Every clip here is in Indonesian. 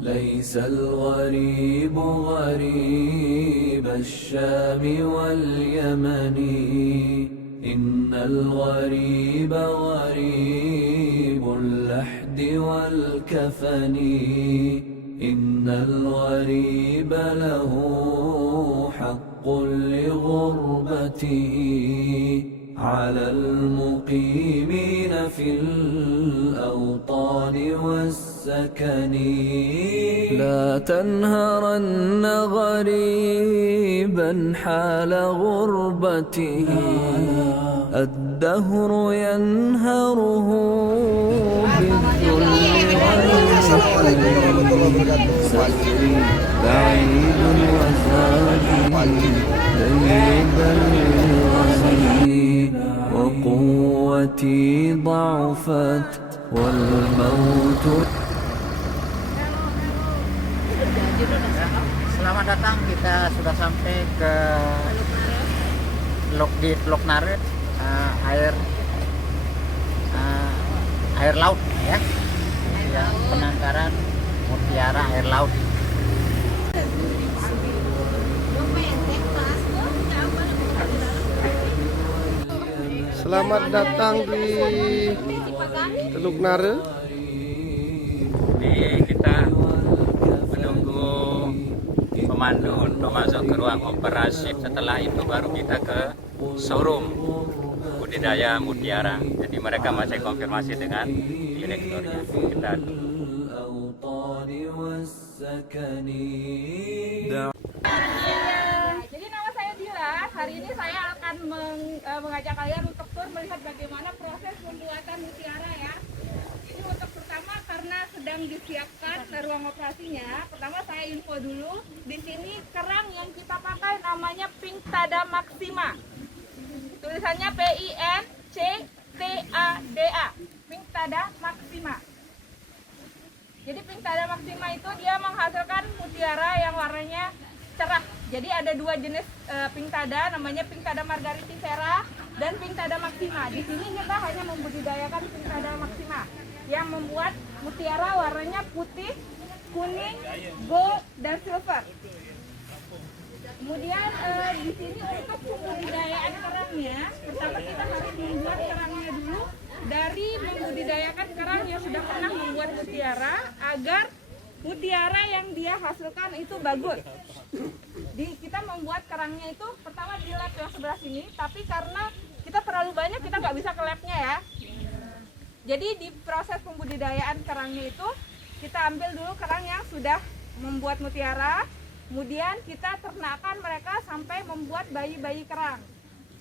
ليس الغريب غريب الشام واليمن إن الغريب غريب اللحد والكفن إن الغريب له حق لغربته على المقيمين في الأوطان والسكن لا تنهرن غريبا حال غربته الدهر ينهره بالذل سفري بعيد وزادي ليبا وقوتي ضعفت والموت. Selamat datang, kita sudah sampai ke Teluk Nare, air laut ya, penangkaran mutiara air laut. Selamat datang di Teluk Nare. Ini kita menunggu pemandu untuk masuk ke ruang operasi. Setelah itu baru kita ke showroom budidaya mutiara. Jadi mereka masih konfirmasi dengan direkturnya. Kita Jadi nama saya Dila. Hari ini saya akan mengajak kalian untuk tur melihat bagaimana proses pembuatan mutiara ya. Ini untuk pertama karena sedang disiapkan ruang operasinya. Pertama saya info dulu. Di sini kerang yang kita pakai namanya Pinctada maxima. Tulisannya Pinctada, Pinctada maxima. Jadi Pinctada maxima itu dia menghasilkan mutiara yang warnanya cerah. Jadi ada dua jenis Pinctada, namanya Pinctada margaritifera dan Pinctada maxima. Di sini kita hanya membudidayakan Pinctada maxima yang membuat mutiara warnanya putih, kuning, gold, dan silver. Kemudian di sini untuk pembudidayaan kerangnya, pertama kita harus membuat kerangnya dulu dari membudidayakan kerang yang sudah pernah membuat mutiara agar mutiara yang dia hasilkan itu bagus. Kita membuat kerangnya itu pertama di lab yang sebelah sini, tapi karena kita terlalu banyak kita nggak bisa ke labnya ya. Jadi di proses pembudidayaan kerangnya itu kita ambil dulu kerang yang sudah membuat mutiara, kemudian kita ternakkan mereka sampai membuat bayi-bayi kerang.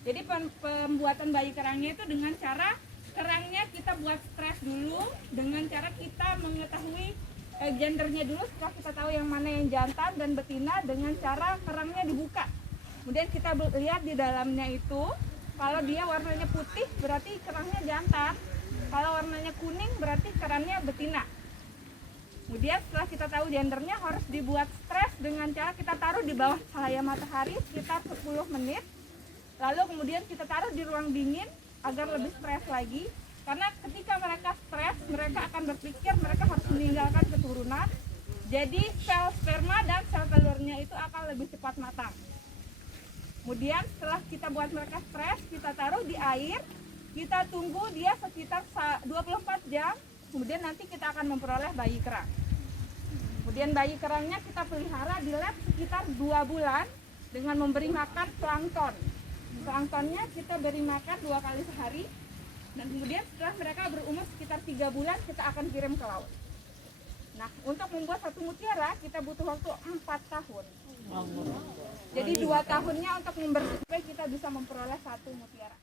Jadi pembuatan bayi kerangnya itu dengan cara kerangnya kita buat stres dulu, dengan cara kita mengetahui gendernya dulu setelah kita tahu yang mana yang jantan dan betina dengan cara kerangnya dibuka. Kemudian kita lihat di dalamnya itu, kalau dia warnanya putih berarti kerangnya jantan, kalau warnanya kuning berarti kerangnya betina. Kemudian setelah kita tahu gendernya harus dibuat stres dengan cara kita taruh di bawah cahaya matahari sekitar 10 menit. Lalu kemudian kita taruh di ruang dingin agar lebih stres lagi. Karena ketika mereka stres, mereka akan berpikir mereka harus meninggalkan keturunan. Jadi sel sperma dan sel telurnya itu akan lebih cepat matang. Kemudian setelah kita buat mereka stres, kita taruh di air. Kita tunggu dia sekitar 24 jam. Kemudian nanti kita akan memperoleh bayi kerang. Kemudian bayi kerangnya kita pelihara di lab sekitar 2 bulan dengan memberi makan plankton. Planktonnya kita beri makan 2 kali sehari. Dan kemudian setelah mereka berumur sekitar 3 bulan kita akan kirim ke laut. Nah, untuk membuat satu mutiara kita butuh waktu 4 tahun. Jadi 2 tahunnya untuk membersihkan supaya kita bisa memperoleh satu mutiara.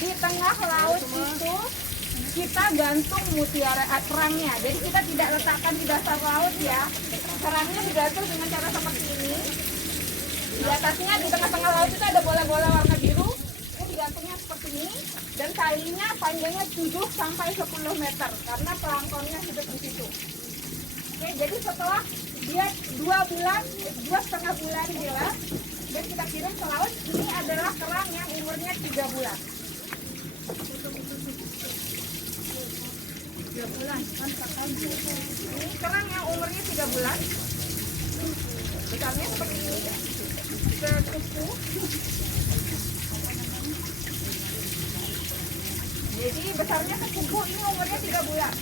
Di tengah laut itu kita gantung mutiara kerangnya. Jadi kita tidak letakkan di dasar laut ya. Kerangnya digantung dengan cara seperti ini. Di atasnya di tengah-tengah laut itu ada bola-bola warna biru. Ini digantungnya seperti ini. Dan talinya panjangnya 7 sampai 10 meter karena planktonnya hidup di situ. Oke, jadi setelah dia 2,5 bulan gila, dan kita kirim ke laut. Ini adalah kerang yang umurnya 3 bulan. 3 bulan kan kakak. Ini kerang yang umurnya 3 bulan. Besarnya seperti ini. Sekupu. Jadi besarnya sekupu, ini umurnya 3 bulan.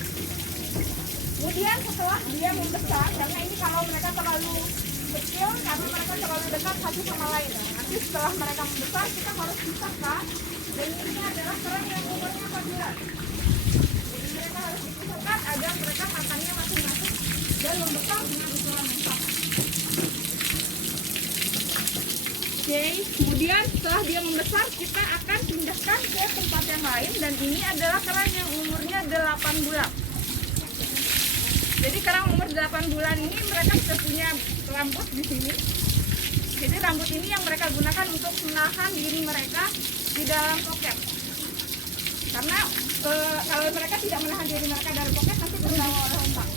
Kemudian setelah dia membesar, karena ini kalau mereka terlalu kecil, karena mereka terlalu dekat satu sama lain. Nanti setelah mereka membesar, kita harus pisahkan. Dan ini adalah kerang yang umurnya 4 bulan. Jadi mereka harus dipisahkan agar mereka makannya masing-masing dan membesar dengan ukuran yang sama. Oke, kemudian setelah dia membesar, kita akan pindahkan ke tempat yang lain. Dan ini adalah kerang yang umurnya 8 bulan. Jadi kerang umur 8 bulan ini mereka sudah punya rambut di sini. Jadi rambut ini yang mereka gunakan untuk menahan diri mereka di dalam poket. Karena kalau mereka tidak menahan diri mereka dari poket, nanti terbawa oleh ombak.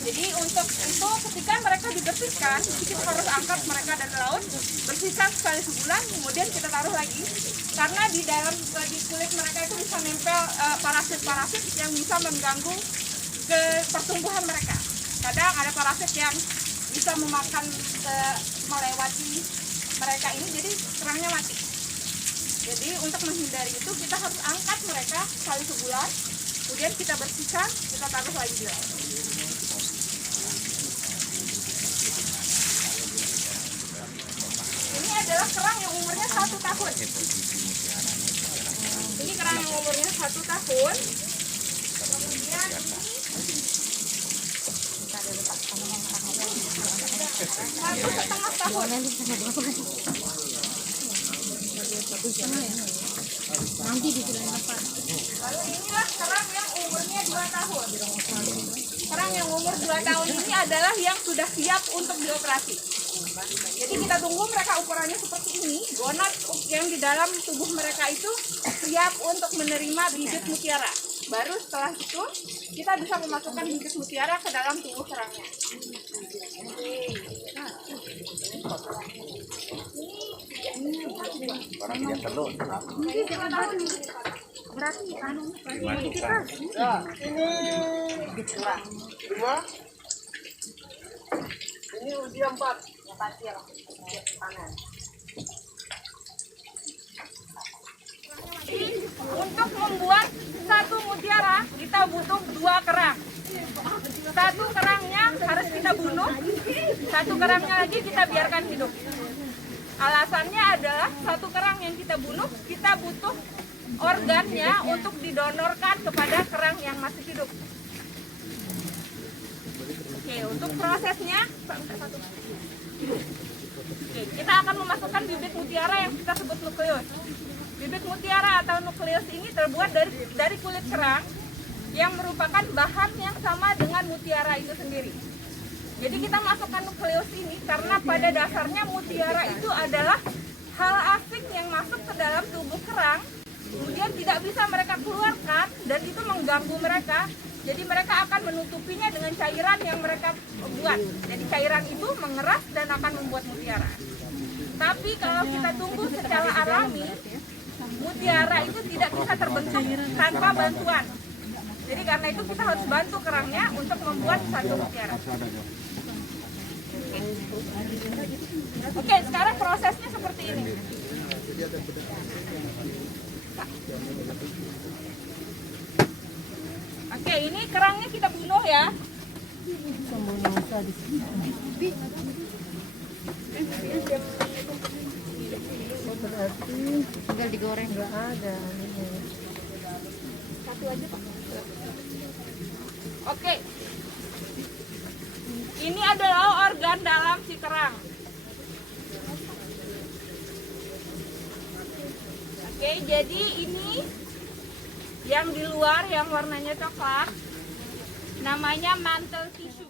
Jadi untuk itu ketika mereka dibersihkan, kita harus angkat mereka dari laut, bersihkan sekali sebulan, kemudian kita taruh lagi. Karena di dalam di kulit mereka itu bisa nempel parasit-parasit yang bisa mengganggu ke pertumbuhan mereka. Kadang ada parasit yang bisa memakan melewati mereka ini, jadi kerangnya mati. Jadi untuk menghindari itu kita harus angkat mereka sekali sebulan, kemudian kita bersihkan, kita taruh lagi di laut. Ini adalah kerang yang umurnya 1 tahun. Ini kerang yang umurnya 1 tahun. Kemudian ini 1,5 tahun. Nanti dibilang apa? Lalu inilah kerang yang umurnya 2 tahun. Kerang yang umur 2 tahun ini adalah yang sudah siap untuk dioperasi. Jadi kita tunggu mereka ukurannya seperti ini. Gonad yang di dalam tubuh mereka itu siap untuk menerima bibit mutiara. Baru setelah itu kita bisa memasukkan bibit mutiara ke dalam tubuh kerangnya. Orang dia telur. Ini 2 tahun. Berarti Ini usia 4. Untuk membuat satu mutiara kita butuh 2 kerang. Satu kerangnya harus kita bunuh, satu kerangnya lagi kita biarkan hidup. Alasannya adalah satu kerang yang kita bunuh, kita butuh organnya untuk didonorkan kepada kerang yang masih hidup. Oke, untuk prosesnya kita akan memasukkan bibit mutiara yang kita sebut nukleus. Bibit mutiara atau nukleus ini terbuat dari kulit kerang yang merupakan bahan yang sama dengan mutiara itu sendiri. Jadi kita masukkan nukleus ini karena pada dasarnya mutiara itu adalah hal asing yang masuk ke dalam tubuh kerang, kemudian tidak bisa mereka keluarkan dan itu mengganggu mereka. Jadi mereka akan menutupinya dengan cairan yang mereka buat. Jadi cairan itu mengeras dan akan membuat mutiara. Tapi kalau kita tunggu secara alami, mutiara itu tidak bisa terbentuk tanpa bantuan. Jadi karena itu kita harus bantu kerangnya untuk membuat satu mutiara. Oke, sekarang prosesnya seperti ini. Oke, ini kerangnya kita bunuh ya. Berarti tinggal digoreng. Nggak ada. Satu aja Pak. Oke. Ini adalah organ dalam si kerang. Oke, jadi ini yang di luar yang warnanya coklat namanya mantle tissue.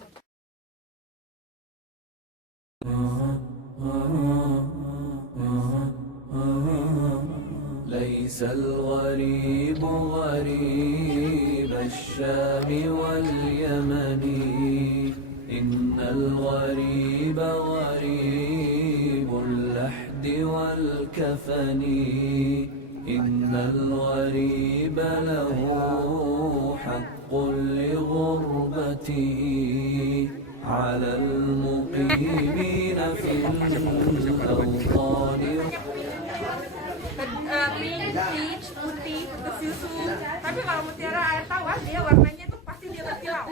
ليس الغريب غريب الشام واليمن إن الغريب غريب والكفن إن الغريب له حق لغربته على المقيمين في الأوطان. Peach, putih, terus susu. Tapi kalau mutiara air tawar dia warnanya tuh pasti dia berkilau.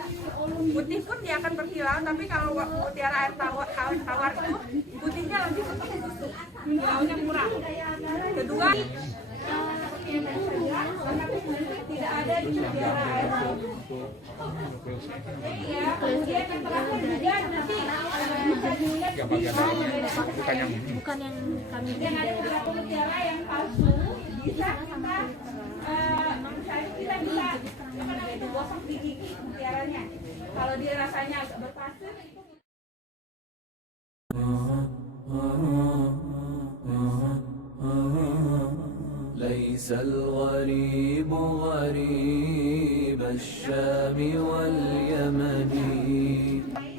Putih pun dia akan berkilau, tapi kalau mutiara air tawar itu putihnya lebih seperti susu. Kilaunya murah. Kedua, tidak ada di mutiara air tawar. Ya, kemudian yang terakhir juga nanti Bukan yang kami yang ada beberapa mutiara yang palsu bisa kita bisa gosok di gigi mutiaranya. Kalau dia rasanya agak berpasir itu ليس الغريب غريب الشام واليمن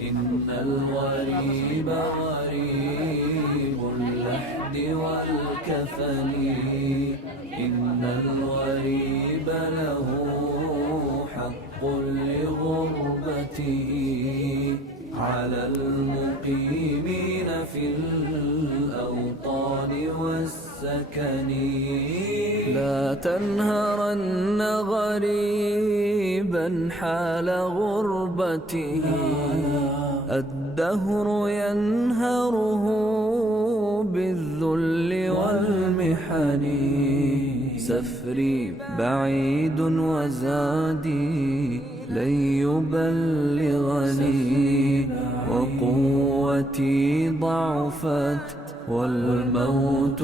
إن الغريب غريب اللحد والكفن إن الغريب له حق لغربته على المقيمين في الأوطان والسكن. لا تنهرن غريبا حال غربته الدهر ينهره بالذل والمحن. سفري بعيد وزادي لن يبلغني وقوتي ضعفت والموت